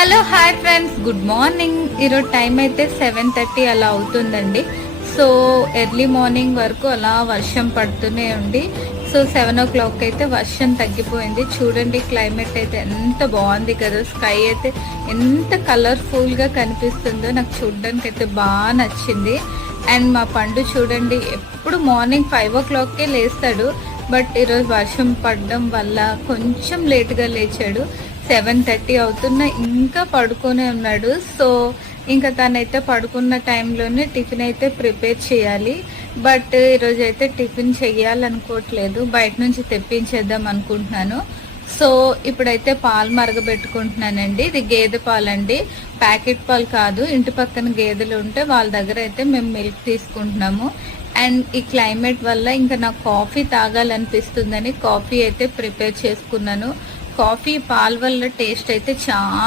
Hello hi friends, good morning. ఈరోజు time అయితే 7:30 అలా అవుతుందండి. సో ఎర్లీ మార్నింగ్ వరకు అలా వర్షం పడుతూనే ఉంది. సో 7 o'clock అయితే వర్షం తగ్గిపోయింది. చూడండి క్లైమేట్ అయితే ఎంత బాగుంది కదా, స్కై అయితే ఎంత కలర్ఫుల్గా కనిపిస్తుందో నాకు చూడడానికి అయితే బాగా నచ్చింది. అండ్ మా పండు చూడండి ఎప్పుడు మార్నింగ్ 5 o'clockకే లేస్తాడు, బట్ ఈరోజు వర్షం పడడం వల్ల కొంచెం లేట్గా లేచాడు. 7:30 అవుతున్నా ఇంకా పడుకొని ఉన్నాడు. సో ఇంకా తనైతే పడుకున్న టైంలోనే టిఫిన్ అయితే ప్రిపేర్ చేయాలి. బట్ ఈరోజు అయితే టిఫిన్ చెయ్యాలనుకోవట్లేదు, బయట నుంచి తెప్పించేద్దాం అనుకుంటున్నాను. సో ఇప్పుడైతే పాలు మరగబెట్టుకుంటున్నానండి. ఇది గేదె పాలండి, ప్యాకెట్ పాలు కాదు. ఇంటి పక్కన గేదెలు ఉంటే వాళ్ళ దగ్గర అయితే మేము మిల్క్ తీసుకుంటున్నాము. అండ్ ఈ క్లైమేట్ వల్ల ఇంకా నాకు కాఫీ తాగాలనిపిస్తుందని కాఫీ అయితే ప్రిపేర్ చేసుకున్నాను. కాఫీ పాల వల్ల టేస్ట్ అయితే చాలా